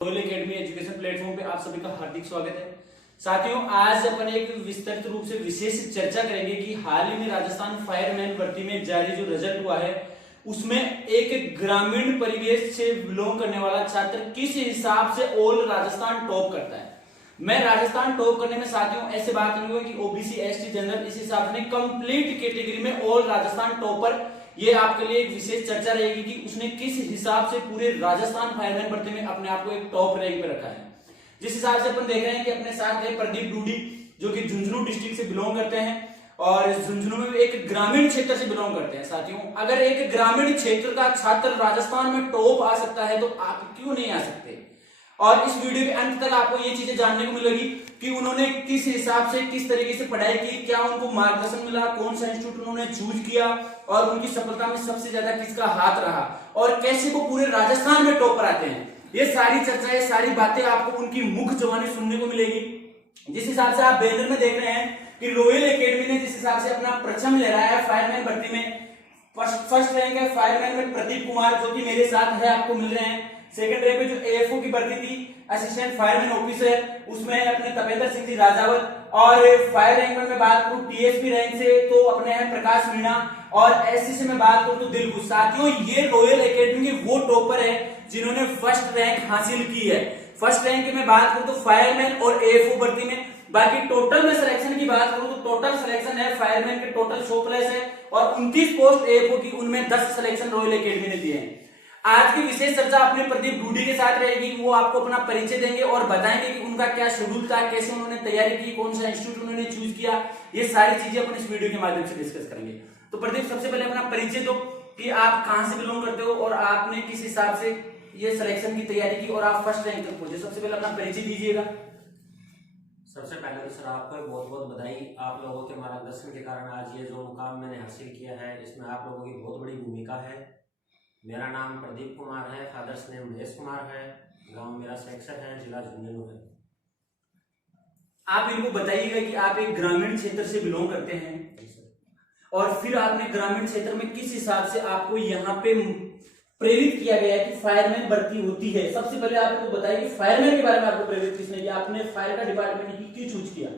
Royal academy education platform पे आप सभी का हार्दिक स्वागत है। साथियों, आज अपन एक विस्तृत रूप से विशेष चर्चा करेंगे कि हाल ही में राजस्थान फायरमैन भर्ती में जारी जो रिजल्ट हुआ है उसमें एक ग्रामीण परिवेश से बिलोंग करने वाला छात्र किस हिसाब से ऑल राजस्थान टॉप करता है। मैं राजस्थान टॉप करने में साथियों ऐसे बात नहीं हुई कि ओबीसी एसटी जनरल, इस हिसाब से कंप्लीट कैटेगरी में ऑल राजस्थान टॉपर, ये आपके लिए एक विशेष चर्चा रहेगी कि उसने किस हिसाब से पूरे राजस्थान फायरमैन भर्ती में अपने आप को एक टॉप रैंक पे रखा है। जिस हिसाब से अपन देख रहे हैं कि अपने साथ है प्रदीप डूडी जो कि झुंझुनू डिस्ट्रिक्ट से बिलोंग करते हैं और झुंझुनू में एक ग्रामीण क्षेत्र से बिलोंग करते हैं। साथियों, अगर एक ग्रामीण क्षेत्र का छात्र राजस्थान में टॉप आ सकता है तो आप क्यों नहीं आ सकते। और इस वीडियो के अंत तक आपको ये चीजें जानने को मिलेगी कि उन्होंने किस हिसाब से किस तरीके से पढ़ाई की, क्या उनको मार्गदर्शन मिला, कौन सा इंस्टीट्यूट उन्होंने चूज किया और उनकी सफलता में सबसे ज्यादा किसका हाथ रहा और कैसे वो पूरे राजस्थान में टॉपर आते हैं। ये सारी चर्चाएं, सारी बातें आपको उनकी मुख जबानी सुनने को मिलेगी। जिस हिसाब से आप बैनर में देख रहे हैं कि रॉयल एकेडमी ने जिस हिसाब से अपना परचम लहराया है फायरमैन भर्ती में, फर्स्ट रैंक है फायरमैन में प्रदीप कुमार जो कि मेरे साथ है, आपको मिल रहे हैं। सेकंड रैंक पे जो एएफओ की भर्ती थी असिस्टेंट फायरमैन ऑफिसर, उसमें है अपने तपेंद्र सिंह जी राजावत। और फायर रैंक में मैं बात करूं टीएसपी रैंक से तो अपने हैं प्रकाश मीणा और एससी से मैं बात करूं तो दिलखुश। साथियों, ये रॉयल एकेडमी के वो टॉपर है जिन्होंने फर्स्ट रैंक हासिल की है। फर्स्ट रैंक की मैं बात करूं तो फायरमैन और एएफओ भर्ती में। बाकी टोटल में सिलेक्शन की बात करूं तो टोटल सिलेक्शन है फायरमैन के टोटल 100+ है और 29 पोस्ट एएफओ की, उनमें 10 सिलेक्शन रॉयल एकेडमी ने दिए हैं। आज की विशेष चर्चा अपने प्रदीप डूडी के साथ रहेगी। वो आपको अपना परिचय देंगे और बताएंगे कि उनका क्या शेड्यूल था, कैसे उन्होंने तैयारी की, कौन सा इंस्टीट्यूट उन्होंने चूज किया। ये सारी चीजें अपन इस वीडियो के माध्यम से डिस्कस करेंगे। तो प्रदीप, सबसे पहले अपना परिचय दो कि आप कहां से बिलोंग करते हो और आपने किस हिसाब से ये सिलेक्शन की तैयारी की और आप फर्स्ट रैंक तक पहुंचे। सबसे पहले अपना परिचय दीजिएगा। सबसे पहले तो सर आपको बहुत बहुत बधाई। आप लोगों के मार्गदर्शन के कारण आज ये जो मुकाम मैंने हासिल किया है इसमें आप लोगों की बहुत बड़ी भूमिका है। मेरा नाम प्रदीप कुमार है, फादर्स नेम महेश कुमार है, गांव मेरा सेक्सर है, जिला झुंझुनू है। आप इनको बताइएगा कि आप एक ग्रामीण क्षेत्र से बिलोंग करते हैं और फिर आपने ग्रामीण क्षेत्र में किस हिसाब से आपको यहाँ पे प्रेरित किया गया है कि फायरमैन भर्ती होती है। सबसे पहले आप इनको बताइए कि फायरमैन के बारे में आपको प्रेरित किसने किया, आपने फायर का डिपार्टमेंट ही क्यों चूज किया।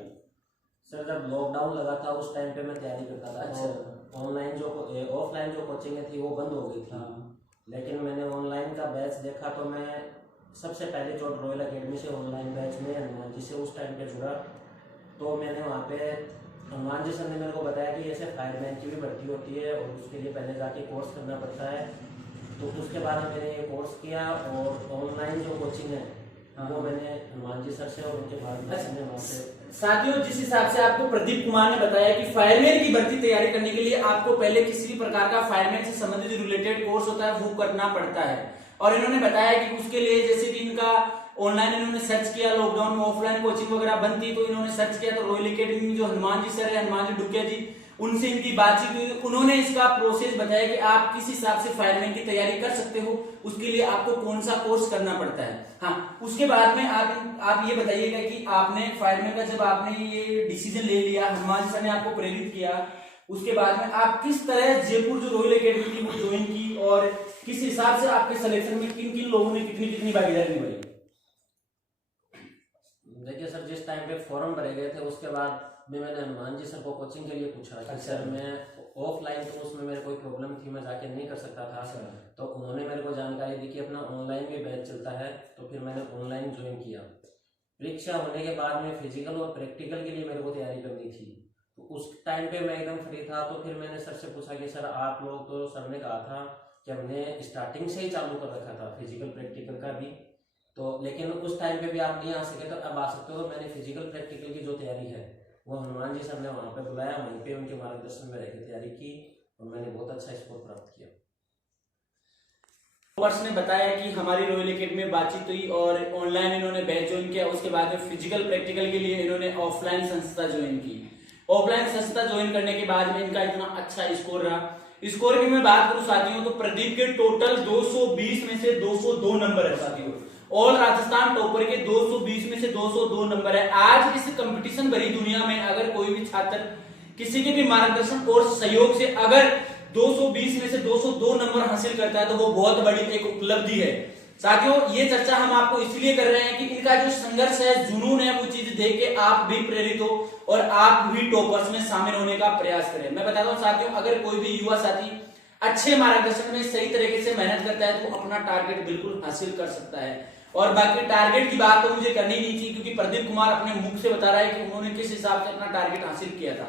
सर, जब लॉकडाउन लगा था उस टाइम पे मैं तैयारी करता था। अच्छा। ऑनलाइन जो ऑफलाइन जो कोचिंग थी वो बंद हो गई थी। लेकिन मैंने ऑनलाइन का बैच देखा तो मैं सबसे पहले जो रॉयल एकेडमी से ऑनलाइन बैच में हनुमान जी से उस टाइम पे जुड़ा। तो मैंने वहाँ पे हनुमान जी सर ने मेरे को बताया कि ऐसे फायरमैन की भी भर्ती होती है और उसके लिए पहले जाके कोर्स करना पड़ता है। तो उसके बाद मैंने ये कोर्स किया और ऑनलाइन जो कोचिंग है वो मैंने हनुमान जी सर से और उनके बाद में वहाँ पे। साथियों, जिस हिसाब से आपको प्रदीप कुमार ने बताया कि फायरमैन की भर्ती तैयारी करने के लिए आपको पहले किसी भी प्रकार का फायरमैन से संबंधित रिलेटेड कोर्स होता है वो करना पड़ता है। और इन्होंने बताया कि उसके लिए जैसे कि इनका ऑनलाइन इन्होंने सर्च किया, लॉकडाउन में ऑफलाइन कोचिंग वगैरह बंद थी तो इन्होंने सर्च किया तो रॉयल एकेडमी में जो हनुमान जी सर है, हनुमान जी डुकिया जी, उनसे इनकी बातचीत हुई। उन्होंने इसका प्रोसेस बताया कि आप किस हिसाब से फायरमैन की तैयारी कर सकते हो, उसके लिए आपको कौन सा कोर्स करना पड़ता है। हाँ, उसके बाद में आप ये बताइएगा कि आपने फायरमैन का जब आपने ये डिसीजन ले लिया, हनुमान सर ने आपको प्रेरित किया, उसके बाद में आप किस तरह जयपुर जो रॉयल एकेडमी थी वो ज्वाइन की और किस हिसाब से आपके सिलेक्शन में किन किन लोगों ने कितनी कितनी भागीदारी निभाई। देखिए सर, जिस टाइम पे फॉर्म भरे गए थे उसके बाद मैंने हनुमान जी सर को कोचिंग के लिए पूछा कि सर मैं ऑफलाइन तो उसमें मेरे कोई प्रॉब्लम थी, मैं जाके नहीं कर सकता था। तो उन्होंने मेरे को जानकारी दी कि अपना ऑनलाइन भी बैच चलता है। तो फिर मैंने ऑनलाइन ज्वाइन किया। परीक्षा होने के बाद में फिजिकल और प्रैक्टिकल के लिए मेरे को तैयारी करनी थी। तो उस टाइम पे मैं एकदम फ्री था तो फिर मैंने सर से पूछा कि सर आप लोग, तो सर ने कहा था कि हमने स्टार्टिंग से ही चालू कर रखा था फिजिकल प्रैक्टिकल का भी, तो लेकिन उस टाइम पे भी आप नहीं आ सके तो अब आ सकते हो। तो मैंने फिजिकल प्रैक्टिकल की जो तैयारी है वो हनुमान जी सर ने वहाँ पे बुलाया, वहीं पे उनके मार्गदर्शन में रहकर तैयारी की और मैंने बहुत अच्छा स्कोर प्राप्त किया। वर्ष ने बताया कि हमारी रॉयल एकेडमी में बातचीत हुई और ऑनलाइन इन्होंने बैच ज्वाइन किया। उसके बाद में फिजिकल प्रैक्टिकल के लिए इन्होंने ऑफलाइन संस्था ज्वाइन की। ऑफलाइन संस्था ज्वाइन करने के बाद में इनका इतना अच्छा स्कोर रहा। स्कोर की मैं बात करूं साथियों तो प्रदीप के टोटल 220 में से 202 नंबर है। साथियों, ऑल राजस्थान टॉपर के 220 में से 202 नंबर है। आज इस कंपटीशन भरी दुनिया में अगर कोई भी छात्र किसी के भी मार्गदर्शन और सहयोग से अगर 220 में से 202 नंबर हासिल करता है तो वो बहुत बड़ी एक उपलब्धि है। साथियों ये चर्चा हम आपको इसलिए कर रहे हैं कि इनका जो संघर्ष है, जुनून है, वो चीज देख के आप भी प्रेरित हो और आप भी टॉपर्स में शामिल होने का प्रयास करें। मैं बताता हूं साथियों, अगर कोई भी युवा साथी अच्छे मार्गदर्शन में सही तरीके से मेहनत करता है तो अपना टारगेट बिल्कुल हासिल कर सकता है। और बाकी टारगेट की बात तो मुझे करनी नहीं थी, क्योंकि प्रदीप कुमार अपने मुख से बता रहा है कि उन्होंने किस हिसाब से अपना टारगेट हासिल किया था।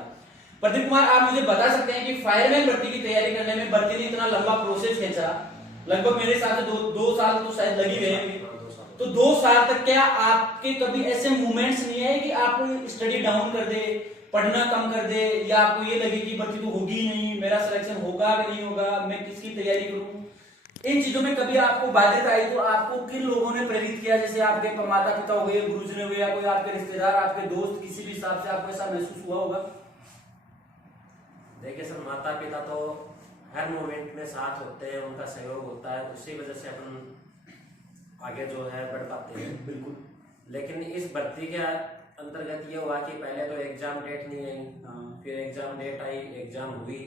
प्रदीप कुमार, आप मुझे बता सकते हैं कि फायरमैन भर्ती की तैयारी करने में भर्ती ने इतना लंबा प्रोसेस खींचा, लगभग मेरे हिसाब से दो साल तो शायद लगी गए, तो 2 साल तक क्या आपके कभी ऐसे मूवमेंट्स नहीं है कि आप स्टडी डाउन कर दे, पढ़ना कम कर दे, या आपको ये लगे कि भर्ती तो होगी ही नहीं, मेरा सिलेक्शन होगा कि नहीं होगा, मैं किसकी तैयारी करूं? इन चीजों में कभी आपको बाधित आई तो आपको किन लोगों ने प्रेरित किया? जैसे आपके माता पिता हो गए, गुरुजन हो गए, या कोई आपके रिश्तेदार, आपके दोस्त, किसी भी हिसाब से आपको ऐसा महसूस हुआ होगा? देखिए सर, माता पिता तो हर मोमेंट में साथ होते हैं, उनका सहयोग होता है, उसी वजह से अपन आगे जो है बढ़ पाते हैं। बिल्कुल। लेकिन इस भर्ती के अंतर्गत ये हुआ कि पहले तो एग्जाम डेट नहीं आई, फिर एग्जाम डेट आई, एग्जाम हुई,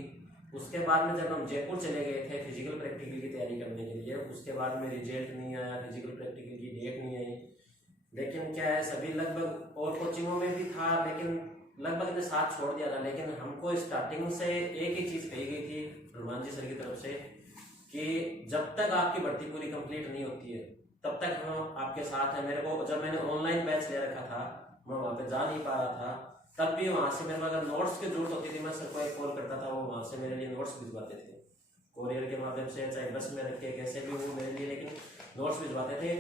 उसके बाद में जब हम जयपुर चले गए थे फिजिकल प्रैक्टिकल की तैयारी करने के लिए, उसके बाद में रिजल्ट नहीं आया, फिजिकल प्रैक्टिकल की डेट नहीं आई। लेकिन क्या है, सभी लगभग और कोचिंगों में भी था, लेकिन लगभग ने साथ छोड़ दिया था। लेकिन हमको स्टार्टिंग से एक ही चीज कही गई थी हनुमान जी सर की तरफ से कि जब तक आपकी भर्ती पूरी कंप्लीट नहीं होती है तब तक हम आपके साथ हैं। मेरे को जब मैंने ऑनलाइन बैच ले रखा था, मैं वहां पे जा नहीं पा रहा था, तब भी वहां से मेरे को अगर नोट्स की जरूरत होती थी, मैं सर को एक कॉल करता था, वो वहां से मेरे लिए नोट्स भिजवाते थे, कोरियर के माध्यम से, चाहे बस में रख के, कैसे भी वो मेरे लिए लेकिन नोट्स भिजवाते थे।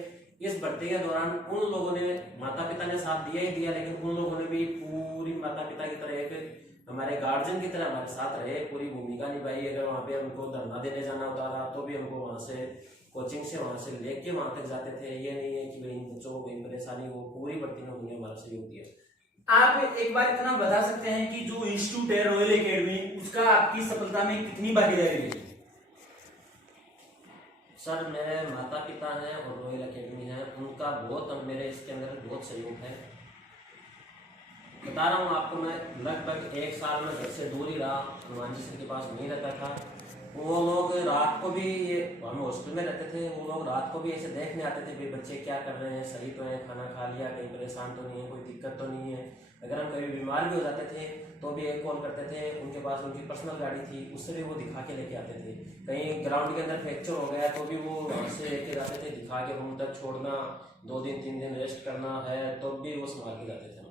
इस भर्ती के दौरान उन लोगों ने, माता पिता ने साथ दिया ही दिया, लेकिन उन लोगों ने भी पूरी माता पिता की तरह एक हमारे गार्जियन की तरह हमारे साथ रहे, पूरी भूमिका निभाई। अगर वहाँ पे हमको धरना देने जाना होता था तो भी हमको वहाँ से कोचिंग से वहाँ से लेके वहाँ तक जाते थे। ये नहीं है कि भाई बच्चों को कोई परेशानी हो, पूरी भर्ती में उन्होंने हमारा सहयोग दिया। आप एक बार इतना बता सकते हैं कि जो इंस्टीट्यूट है रॉयल एकेडमी, उसका आपकी सफलता में कितनी भागीदारी है? सर, मेरे माता पिता हैं और रॉयल एकेडमी है, उनका बहुत मेरे इसके अंदर बहुत सहयोग है। बता रहा हूँ आपको, मैं लगभग 1 साल में घर से दूर ही रहा, हनुमान जी सर के पास नहीं रहता था। वो लोग रात को भी, ये हम हॉस्टल में रहते थे, वो लोग रात को भी ऐसे देखने आते थे भाई बच्चे क्या कर रहे हैं, सही तो है, खाना खा लिया, कहीं परेशान तो नहीं है, कोई दिक्कत तो नहीं है। अगर हम कभी बीमार भी हो जाते थे तो भी एक कॉल करते थे, उनके पास उनकी पर्सनल गाड़ी थी, उससे भी वो दिखा के लेके आते थे। कहीं ग्राउंड के अंदर फ्रैक्चर हो गया तो भी वो वहाँ से लेके जाते थे, दिखा के रूम तक छोड़ना, 2 दिन 3 दिन रेस्ट करना है तो भी वो संभाल के जाते थे।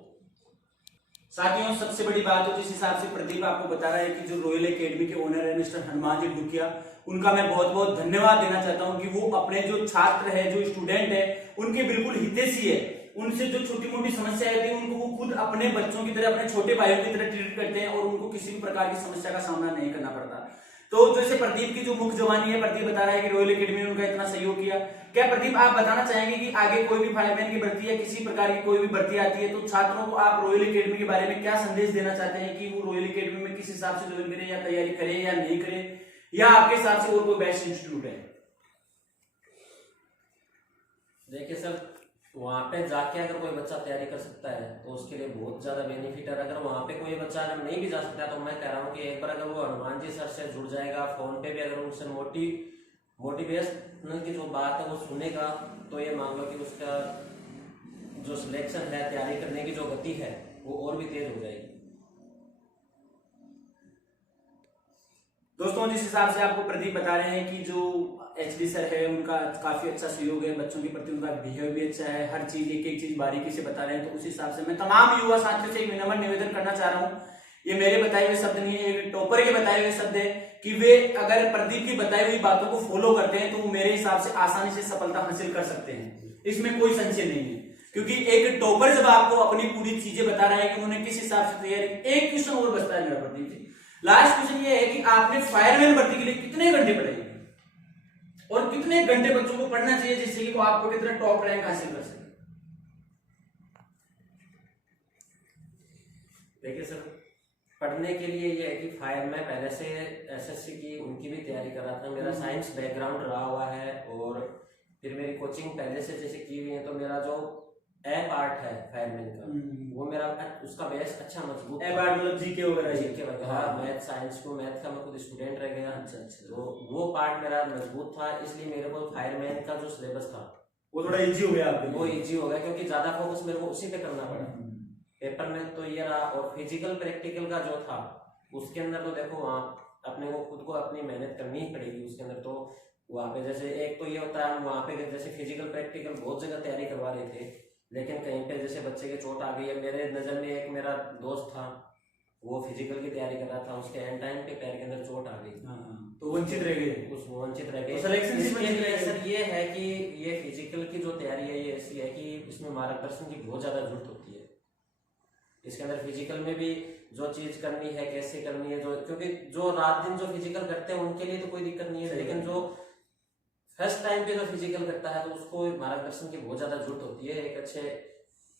साथियों, सबसे बड़ी बात तो जिस हिसाब से प्रदीप आपको बता रहा है कि जो रॉयल एकेडमी के ओनर है मिस्टर हनुमान जी डुकिया, उनका मैं बहुत बहुत धन्यवाद देना चाहता हूं कि वो अपने जो छात्र है, जो स्टूडेंट है, उनके बिल्कुल हितैषी है। उनसे जो छोटी मोटी समस्या आती है उनको वो खुद अपने बच्चों की तरह, अपने छोटे भाइयों की तरह ट्रीट करते हैं और उनको किसी भी प्रकार की समस्या का सामना नहीं करना पड़ता। तो जैसे प्रदीप की जो मुख्य जवानी है, प्रदीप बता रहा है कि रॉयल एकेडमी ने उनका इतना सहयोग किया। क्या प्रदीप आप बताना चाहेंगे कि आगे कोई भी फायरमैन की भर्ती या किसी प्रकार की कोई भी भर्ती आती है तो छात्रों को आप रॉयल एकेडमी के बारे में क्या संदेश देना चाहते हैं कि वो रॉयल एकेडमी में किस हिसाब से ज्वाइन करे, या तैयारी करे या नहीं करे, या आपके हिसाब से और कोई बेस्ट इंस्टीट्यूट है? देखिए सर, वहाँ पे जाके अगर कोई बच्चा तैयारी कर सकता है तो उसके लिए बहुत ज्यादा बेनिफिट है। अगर वहाँ पे कोई बच्चा अगर नहीं भी जा सकता तो मैं कह रहा हूँ कि एक बार अगर वो हनुमान जी सर से जुड़ जाएगा, फोन पे भी अगर उनसे मोटिवेशनल की जो बात है वो सुनेगा, तो ये मान लो कि उसका जो सिलेक्शन है, तैयारी करने की जो गति है वो और भी तेज हो जाएगी। दोस्तों, जिस हिसाब से आपको प्रदीप बता रहे हैं कि जो एचडी सर है उनका काफी अच्छा सहयोग है, बच्चों के प्रति उनका बिहेव भी अच्छा है, हर चीज एक एक चीज बारीकी से बता रहे हैं, तो उस हिसाब से मैं तमाम युवा साथियों से एक विनम्र निवेदन करना चाह रहा हूँ। ये मेरे बताए हुए शब्द नहीं है, ये टॉपर के बताए हुए शब्द है कि वे अगर प्रदीप की बताई हुई बातों को फॉलो करते हैं तो वो मेरे हिसाब से आसानी से सफलता हासिल कर सकते हैं, इसमें कोई संशय नहीं है। क्योंकि एक टॉपर जब आपको अपनी पूरी चीजें बता रहा है कि उन्होंने किस हिसाब से तैयारी, एक क्वेश्चन और बचता है मेरा प्रदीप जी, लास्ट क्वेश्चन ये है कि आपने फायरमैन भर्ती के लिए कितने घंटे पढ़े और कितने घंटे बच्चों को पढ़ना चाहिए जिससे कि वो आपको कितना टॉप रैंक हासिल कर सके? देखिए सर, पढ़ने के लिए ये है कि फायर में पहले से एसएससी की उनकी भी तैयारी कर रहा था, मेरा साइंस बैकग्राउंड रहा हुआ है और फिर मेरी कोचिंग पहले से जैसे की हुई है, तो मेरा जो ए पार्ट है फायरमैन का, वो मेरा उसका बेस अच्छा मजबूत ए पार्ट मतलब जीके वगैरह, जीके वगैरह, मैथ साइंस को, मैथ का मैं खुद स्टूडेंट रह गया। अच्छा अच्छा, तो वो पार्ट मेरा मजबूत था, इसलिए मेरे को फायरमैन का जो सिलेबस था वो थोड़ा इजी हो गया आपके लिए। वो इजी हो गया, क्योंकि ज्यादा फोकस मेरे को उसी पे करना पड़ा। पेपर में तो ये रहा, और फिजिकल प्रैक्टिकल का जो था उसके अंदर तो देखो वहाँ अपने को खुद को अपनी मेहनत करनी ही पड़ेगी उसके अंदर। तो वहाँ पे जैसे एक तो ये होता है, वहाँ पे जैसे फिजिकल प्रैक्टिकल बहुत जगह तैयारी करवा रहे थे, लेकिन कहीं पे जैसे बच्चे के चोट आ गई है। मेरे नज़र में एक मेरा दोस्त था, वो फिजिकल की तैयारी कर रहा था, उसके एंड टाइम पे पैर के अंदर चोट आ गई, तो वंचित रह गए, उस वंचित रह गए। तो सिलेक्शन इसके लिए सर ये है कि ये फिजिकल की जो तैयारी है ये इसलिए है कि इसमें मार्गदर्शन की बहुत ज्यादा जरूरत होती है। इसके अंदर फिजिकल में भी जो चीज करनी है कैसे करनी है, जो क्योंकि जो रात दिन जो फिजिकल करते हैं उनके लिए तो कोई दिक्कत नहीं है, लेकिन जो फर्स्ट टाइम पे जो फिजिकल करता है तो उसको मार्गदर्शन की बहुत ज्यादा जरूरत होती है, एक अच्छे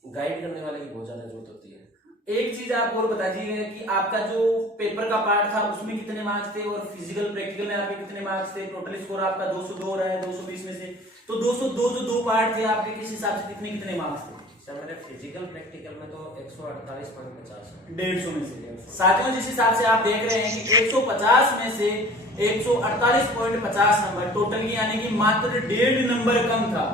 गाइड करने वाले की बहुत ज्यादा जरूरत होती है। एक चीज आप और बता दीजिए कि आपका जो पेपर का पार्ट था उसमें कितने मार्क्स थे और फिजिकल प्रैक्टिकल में आपके कितने मार्क्स थे? टोटल स्कोर आपका 202 रहा है 220 में से, तो 202 जो दो पार्ट थे आपके किस हिसाब से कितने मार्क्स थे? सर मेरे फिजिकल प्रैक्टिकल में तो 148.50 है, 150 में से। साथियों जिस हिसाब से आप देख रहे हैं कि 150 में से 148.50 नंबर टोटल, यानी कि मात्र 1.5 नंबर कम था।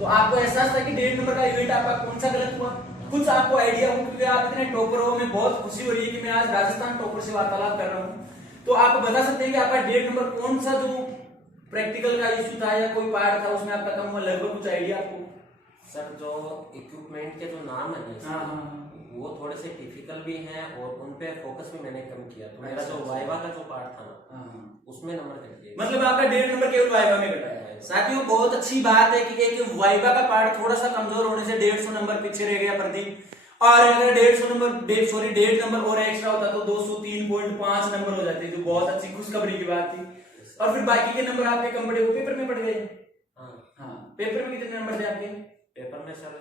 तो आपको एहसास था कि 1.5 नंबर का यूनिट आपका कौन सा गलत हुआ? कुछ आपको आइडिया हो, क्योंकि आप इतने टॉपर हो, हमें बहुत खुशी हो रही है कि मैं आज राजस्थान टॉपर से वार्तालाप कर रहा हूँ। तो आप बता सकते हैं कि आपका 1.5 नंबर कौन सा जो प्रैक्टिकल का इश्यू था या कोई पार्ट था उसमें आपका कम हुआ? लगभग कुछ आइडिया आपको? सर जो इक्विपमेंट के जो नाम है वो थोड़े से टिपिकल भी हैं और उन पे फोकस भी मैंने कम किया, तो मेरा जो वाइवा का जो पार्ट था ना उसमें नंबर कट गया, मतलब आपका 1.5 नंबर केवल वाइवा में कटा है। साथियों बहुत अच्छी बात है कि एक वाइवा का पार्ट थोड़ा सा कमजोर होने से 150 नंबर पीछे रह गया प्रदीप, और अगर 1.5 नंबर और एक्स्ट्रा होता तो 203.5 नंबर हो जाते, जो बहुत अच्छी खुशखबरी की बात थी। और फिर बाकी के नंबर आपके कम पड़े, वो पेपर में पड़ गए। हाँ, पेपर में कितने नंबर थे आपके? पेपर में सर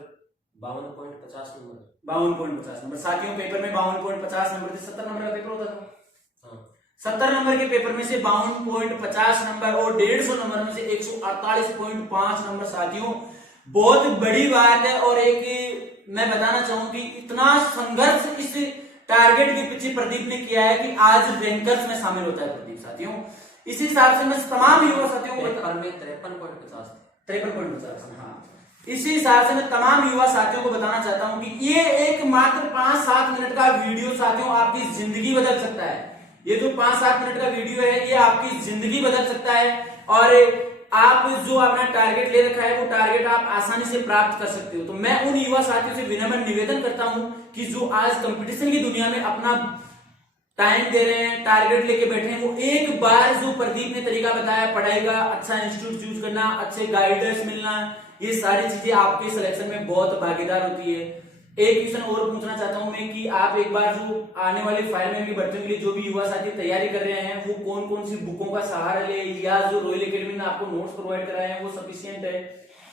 52.50 नंबर। 52.50 नंबर। साथियों पेपर में 52.50 नंबर थे, 70 नंबर का पेपर होता था। 70 नंबर के पेपर में से 52.50 नंबर और 150 नंबर में से 148.5 नंबर। साथियों बहुत बड़ी बात है, और एक मैं बताना चाहूँ कि इतना संघर्ष इस टारगेट के पीछे प्रदीप ने किया है कि आज रैंकर्स में शामिल होता है प्रदीप। साथियों इस हिसाब से मैं तमाम युवा साथियों को 53.50, हाँ, इसी हिसाब से मैं तमाम युवा साथियों को बताना चाहता हूं कि ये एक मात्र 5-7 मिनट का वीडियो साथियों आपकी जिंदगी बदल सकता है। ये जो 5-7 मिनट का वीडियो है ये आपकी जिंदगी बदल सकता है, और आप जो अपना टारगेट ले रखा है वो टारगेट आप आसानी से प्राप्त कर सकते हो। तो मैं उन युवा साथियों से विनम्र निवेदन करता हूं कि जो आज कंपटीशन की दुनिया में अपना टाइम दे रहे हैं, टारगेट लेके बैठे हैं, वो एक बार जो प्रदीप ने तरीका बताया पढ़ाई का, अच्छा इंस्टीट्यूट चूज करना, अच्छे गाइडर्स मिलना, ये सारी चीजें आपके सिलेक्शन में बहुत भागीदार होती है। एक क्वेश्चन और पूछना चाहता हूं मैं कि आप एक बार जो आने वाले फायरमैन की भर्तियों के लिए जो भी युवा साथी तैयारी कर रहे हैं वो कौन कौन सी बुकों का सहारा ले, या जो रॉयल एकेडमी ने आपको नोट्स प्रोवाइड कराए हैं वो सफिशिएंट है,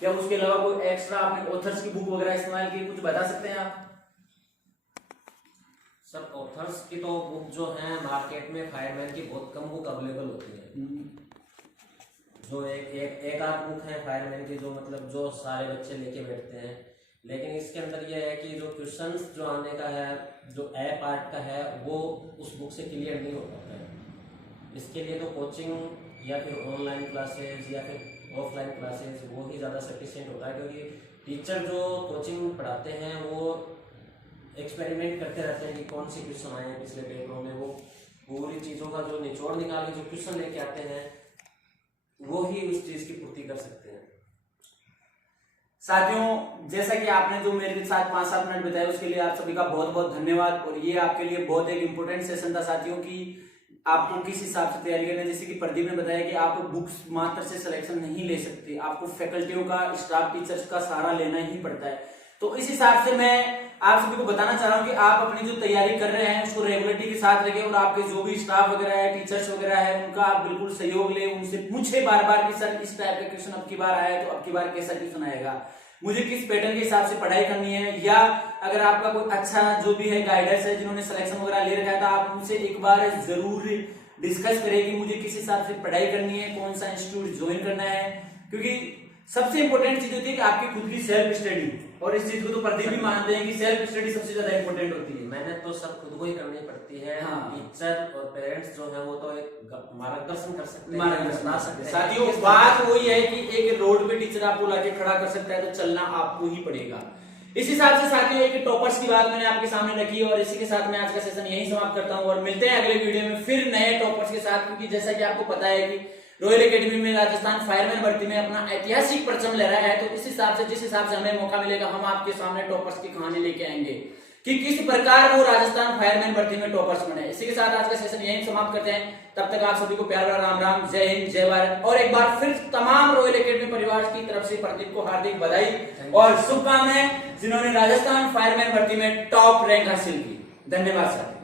या उसके अलावा कोई एक्स्ट्रा आपने ऑथर्स की बुक वगैरह इस्तेमाल की, कुछ बता सकते हैं आप? सर ऑथर्स की तो बुक जो है मार्केट में फायरमैन की बहुत कम बुक अवेलेबल होती है। जो एक आध बुक है फायरमैन की जो मतलब जो सारे बच्चे लेके बैठते हैं, लेकिन इसके अंदर यह है कि जो क्वेश्चंस जो आने का है, जो ए पार्ट का है, वो उस बुक से क्लियर नहीं हो पाता है। इसके लिए तो कोचिंग या फिर ऑनलाइन क्लासेस या फिर ऑफलाइन क्लासेस वो ही ज़्यादा सफिशिएंट होता है, क्योंकि टीचर जो कोचिंग पढ़ाते हैं वो एक्सपेरिमेंट करते रहते हैं कि कौन सी क्वेश्चन आए हैं पिछले पेपरों में, वो पूरी चीज़ों का जो निचोड़ निकाल के जो क्वेश्चन लेके आते हैं वो ही उस चीज की पूर्ति कर सकते हैं। साथियों जैसा कि आपने जो मेरे साथ 5-7 मिनट बिताए उसके लिए आप सभी का बहुत बहुत धन्यवाद, और ये आपके लिए बहुत एक इंपॉर्टेंट सेशन था साथियों कि आपको किस हिसाब से तैयारी करना है। जैसे कि प्रदीप ने बताया कि आप बुक्स मात्र से सिलेक्शन नहीं ले सकते, आपको फैकल्टियों का, स्टाफ टीचर्स का सहारा लेना ही पड़ता है। तो इस हिसाब से मैं आप सभी को बताना चाह रहा हूं कि आप अपनी जो तैयारी कर रहे हैं उसको रेगुलरिटी के साथ रखें, और आपके जो भी स्टाफ वगैरह है, टीचर्स वगैरह है, उनका आप बिल्कुल सहयोग ले, उनसे पूछे बार बार कि सर इस टाइप का क्वेश्चन अब की बार आया तो अब की बार कैसा क्वेश्चन आएगा, मुझे किस पैटर्न के हिसाब से पढ़ाई करनी है। या अगर आपका कोई अच्छा जो भी है गाइडर्स है जिन्होंने सिलेक्शन वगैरह ले रखा था, आप उनसे एक बार जरूर डिस्कस करें कि मुझे किस हिसाब से पढ़ाई करनी है, कौन सा इंस्टीट्यूट ज्वाइन करना है। क्योंकि सबसे इंपॉर्टेंट चीज होती है कि आपकी खुद की सेल्फ स्टडी, और इस चीज को तो प्रदीप भी मानते हैं कि सेल्फ स्टडी सबसे ज्यादा इंपॉर्टेंट होती है। मैंने तो सब खुद को ही करनी पड़ती है। हाँ। टीचर और पेरेंट्स जो है वो तो एक मार्गदर्शन कर सकते हैं, मार्गदर्शन बता सकते हैं। साथियों, बात वही है कि एक रोड पे टीचर आपको लाके खड़ा कर सकता है, तो चलना आपको ही पड़ेगा। इस हिसाब से साथियों एक टॉपर्स की बात मैंने आपके सामने रखी, और इसी के साथ मैं आज का सेशन यहीं समाप्त करता हूं, और मिलते हैं अगले वीडियो में फिर नए टॉपर्स के साथ। क्योंकि जैसा कि आपको पता है कि रॉयल एकेडमी में राजस्थान फायरमैन भर्ती में अपना ऐतिहासिक परचम लहरा है, तो इस हिसाब से जिस हिसाब से हमें मौका मिलेगा हम आपके सामने टॉपर्स की कहानी लेके आएंगे कि किस प्रकार वो राजस्थान फायरमैन भर्ती में टॉपर्स बने। इसी के साथ आज का सेशन यहीं समाप्त करते हैं। तब तक आप सभी को प्यार भरा राम राम, जय हिंद, जय भारत। और एक बार फिर तमाम रॉयल एकेडमी परिवार की तरफ से प्रदीप को हार्दिक बधाई और शुभकामनाएं, जिन्होंने राजस्थान फायरमैन भर्ती में टॉप रैंक हासिल की। धन्यवाद सर।